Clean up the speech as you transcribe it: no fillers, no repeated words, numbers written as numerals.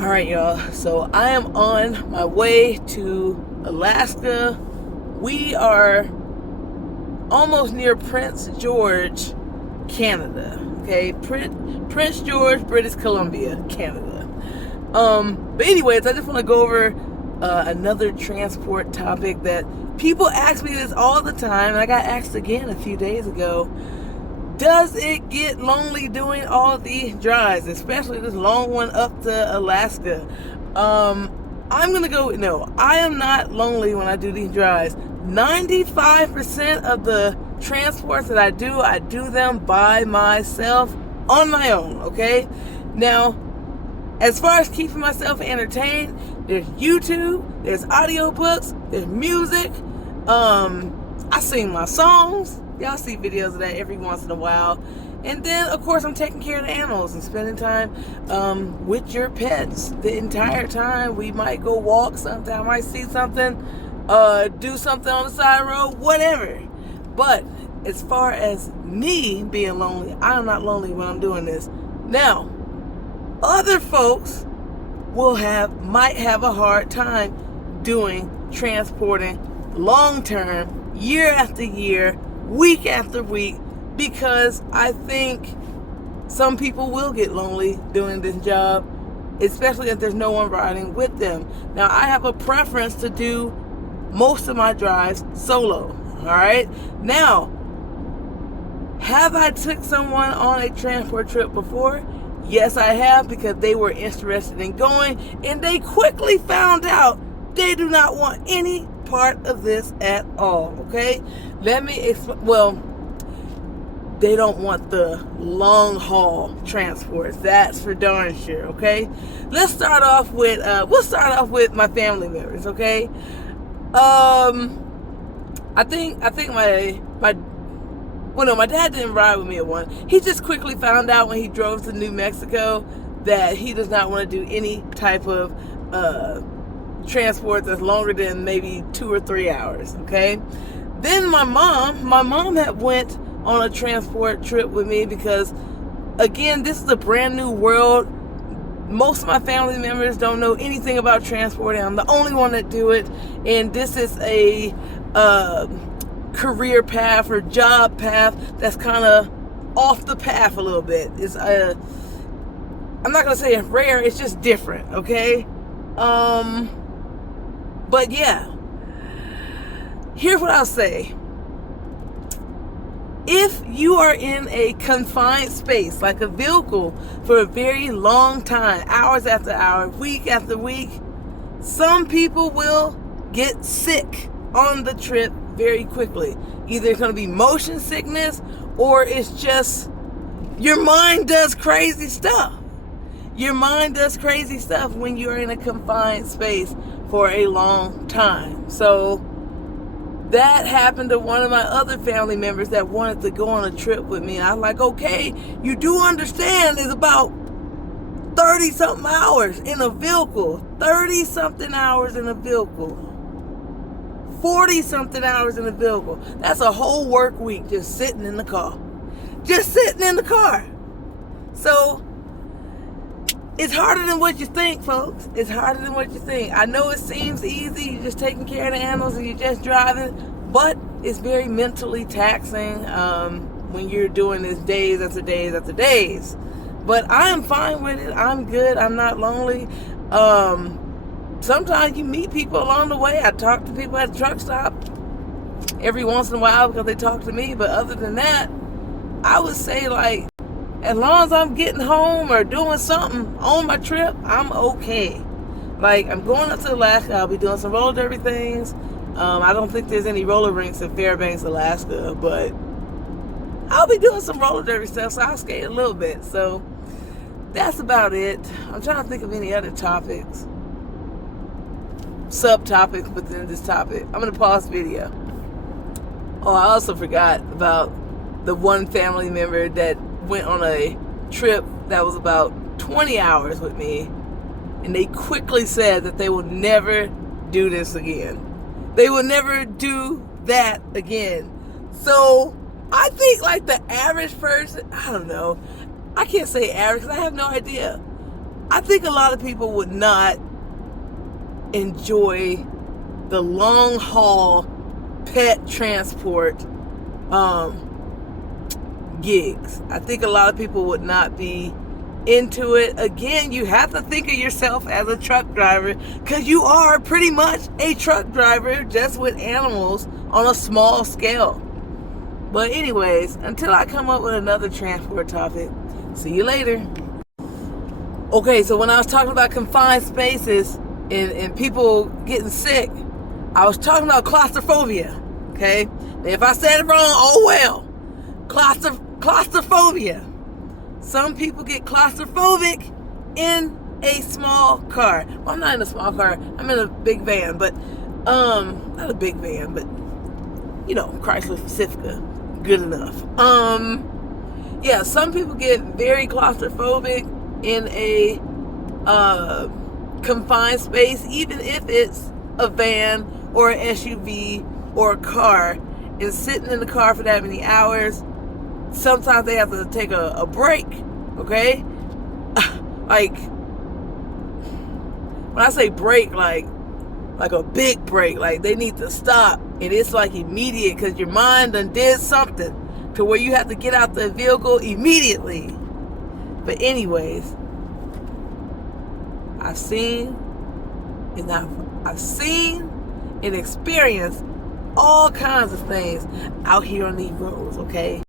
All right, y'all. So I am on my way to Alaska. We are almost near Prince George, Canada. Okay, Prince George, British Columbia, Canada. But anyways, I just want to go over another transport topic that people ask me this all the time, and I got asked again a few days ago. Does it get lonely doing all these drives, especially this long one up to Alaska? I'm gonna go, no, I am not lonely when I do these drives. 95% of the transports that I do them by myself, on my own, okay? Now, as far as keeping myself entertained, there's YouTube, there's audiobooks, there's music, I sing my songs. Y'all see videos of that every once in a while. And then, of course, I'm taking care of the animals and spending time with your pets the entire time. We might go walk sometime, I might see something, do something on the side of the road, whatever. But as far as me being lonely, I'm not lonely when I'm doing this. Now, other folks might have a hard time transporting long-term, year after year, week after week, because I think some people will get lonely doing this job, especially if there's no one riding with them. Now, I have a preference to do most of my drives solo, all right? Now, have I took someone on a transport trip before? Yes, I have, because they were interested in going, and they quickly found out they do not want any part of this at all, okay? Let me explain. Well, they don't want the long haul transports. That's for darn sure, okay? Let's start off with my family members, okay? I think my dad didn't ride with me at one. He just quickly found out when he drove to New Mexico that he does not want to do any type of transport that's longer than maybe 2 or 3 hours, okay? Then my mom had went on a transport trip with me because, again, this is a brand new world. Most of my family members don't know anything about transporting. I'm the only one that do it, and this is a career path or job path that's kind of off the path a little bit. It's I'm not gonna say it's rare, it's just different, okay? But yeah, here's what I'll say. If you are in a confined space, like a vehicle, for a very long time, hours after hour, week after week, some people will get sick on the trip very quickly. Either it's going to be motion sickness, or it's just your mind does crazy stuff. Your mind does crazy stuff when you're in a confined space for a long time. So that happened to one of my other family members that wanted to go on a trip with me. I was like, okay, you do understand it's about 30-something hours in a vehicle. 30-something hours in a vehicle. 40-something hours in a vehicle. That's a whole work week just sitting in the car. Just sitting in the car. So it's harder than what you think, folks. It's harder than what you think. I know it seems easy. You're just taking care of the animals and you're just driving. But it's very mentally taxing when you're doing this days after days after days. But I am fine with it. I'm good. I'm not lonely. Sometimes you meet people along the way. I talk to people at the truck stop every once in a while because they talk to me. But other than that, I would say, like, as long as I'm getting home or doing something on my trip, I'm okay. Like, I'm going up to Alaska. I'll be doing some roller derby things. I don't think there's any roller rinks in Fairbanks, Alaska, but I'll be doing some roller derby stuff, so I'll skate a little bit. So that's about it. I'm trying to think of any other topics, subtopics within this topic. I'm going to pause the video. Oh, I also forgot about the one family member that went on a trip that was about 20 hours with me, and they quickly said that they will never do this again. They will never do that again. So I think, like, the average person, I don't know, I can't say average because I have no idea, I think a lot of people would not enjoy the long haul pet transport gigs. I think a lot of people would not be into it. Again, you have to think of yourself as a truck driver, because you are pretty much a truck driver, just with animals on a small scale. But anyways, until I come up with another transport topic, see you later. Okay, so when I was talking about confined spaces and people getting sick, I was talking about claustrophobia. Okay, now, if I said it wrong, oh well. Claustrophobia. Some people get claustrophobic in a small car. Well, I'm not in a small car. I'm in a big van, but not a big van, but you know, Chrysler Pacifica, good enough. Yeah, some people get very claustrophobic in a confined space, even if it's a van or an SUV or a car, and sitting in the car for that many hours. Sometimes they have to take a break, okay? Like, when I say break, like a big break, like they need to stop, and it's like immediate, because your mind done did something to where you have to get out the vehicle immediately. But anyways, I've seen and experienced all kinds of things out here on these roads, okay?